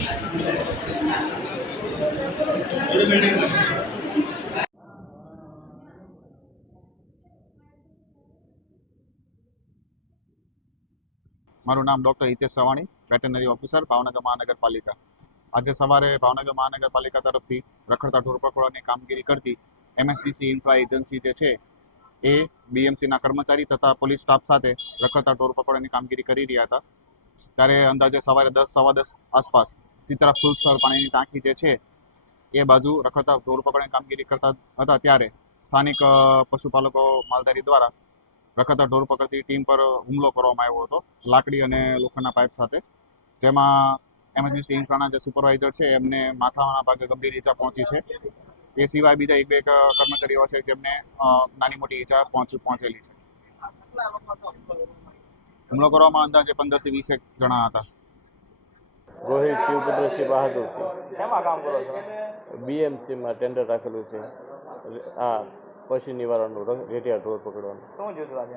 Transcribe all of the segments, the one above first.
મારું નામ doctor Hitesh Savani veterinary officer Bhavnagar મહાનગરપાલિકા. આજે સવારે ભાવનગર મહાનગરપાલિકા તરફથી રખડતા ઢોર પકડવાની કામગીરી કરતી એમએસડીસી ઇન્ફ્રા એજન્સી જે છે, એ બીએમસીના કર્મચારી તથા પોલીસ સ્ટાફ સાથે રખડતા ઢોર પકડવાની કામગીરી કરી રહ્યા હતા. ત્યારે અંદાજે સવારે દસ, સવા દસ આસપાસ ચિત્રા ફૂલ સ્તર પાણીની ટાંકી જે છે, એ બાજુ રખડતા ઢોર પકડવાની કામગીરી કરતા હતા ત્યારે સ્થાનિક પશુપાલકો માલધારી દ્વારા રખડતા ઢોર પકડતી ટીમ પર હુમલો કરવામાં આવ્યો હતો. લાકડી અને લોખંડના પાઇપ સાથે. જેમાં એમરજન્સી ઇન્ફ્રાના જે સુપરવાઇઝર છે, એમને માથાના ભાગે ગંભીર ઈજા પહોંચી છે. એ સિવાય બીજા એક બે કર્મચારીઓ છે, જેમને નાની મોટી ઈજા પહોંચી, પહોંચેલી છે. હુમલો કરવામાં અંદાજે પંદરથી વીસ એક જણા હતા. રોહિત શિવપુત્રસિંહ બહાદુરસિંહ શેમાં કામ કરો છો? બીએમસીમાં ટેન્ડર રાખેલું છે. આ પશુ નિવારણનું રંગ રેટિયા ઢોર પકડવાનું. શું જોતું આજે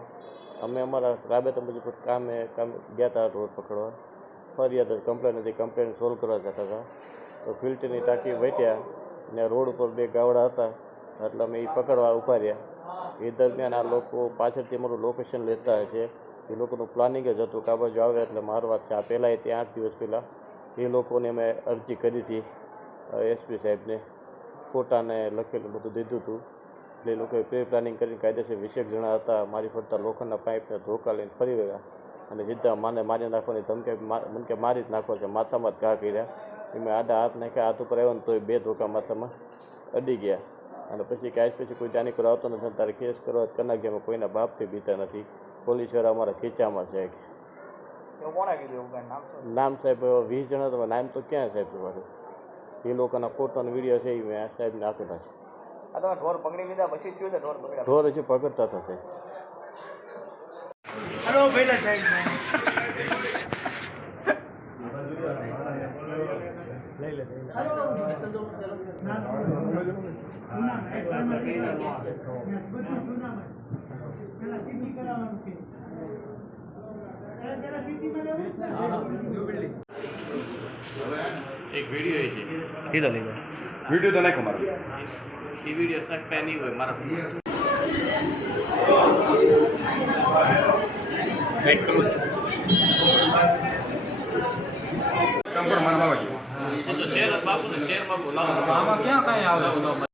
અમે અમારા રાબેતા મુજબ કામે કામ ગયા હતા ઢોર પકડવા. ફરિયાદ કમ્પ્લેન હતી કમ્પ્લેન સોલ્વ કરવા જતા હતા તો ફિલ્ટરની ટાંકી વેટ્યા ને રોડ ઉપર બે ગાવડા હતા. એટલે અમે એ પકડવા ઊભા રહ્યા. એ દરમિયાન આ લોકો પાછળથી અમારું લોકેશન લેતા છે. એ લોકોનું પ્લાનિંગ જ હતું કે આ બાજુ આવે એટલે મારવા છે. આ પહેલાં ત્યાં આઠ દિવસ પહેલાં એ લોકોને અમે અરજી કરી હતી એસપી સાહેબને. ફોટાને લખેલું બધું દીધું હતું. એટલે એ લોકોએ પ્રી પ્લાનિંગ કરીને કાયદેસર વિશેષ જણા હતા, મારી ફરતા લોખંડના પાઇપને ધોકા લઈને ફરી ગયા અને સીધા માને મારી નાખવાની ધમકી મા- મને કે મારી જ નાખો છે, માથામાં જ ઘા કર્યા. મેં આડા હાથ નાખ્યા, હાથ ઉપર આવ્યો ને તો એ બે ધોકા માથામાં અડી ગયા. અને પછી કાંઈ પછી કોઈ જાણી કરો આવતો નથી તારે કેસ કરવા કના અમે કોઈના બાપથી બીતા નથી. પોલીસવાળા અમારા ખીચામાં છે. કોણે કીધું એવું નામ નામ સાહેબ વીસ જણા તો નામ તો ક્યાં સાહેબ તમારું એ લોકોના ફોટોનો વીડિયો છે એ મેં સાહેબને આપેલા છે આ તમે ઢોર પકડી લીધા પછી થયું છે ઢોર પકડ્યા? ઢોર હજી પકડતા થશે હલો પહેલા સાહેબ. એક વીડિયો છે. લીધો લીધો વીડિયો તો નાખો મારો. એ વીડિયો સસ્પેન્ડ નહીં હોય મારા કામ કરો મારા બાબા તો શેર બાપુ શેર બાપુ લાવો. આમાં ક્યાં કાંઈ આવે?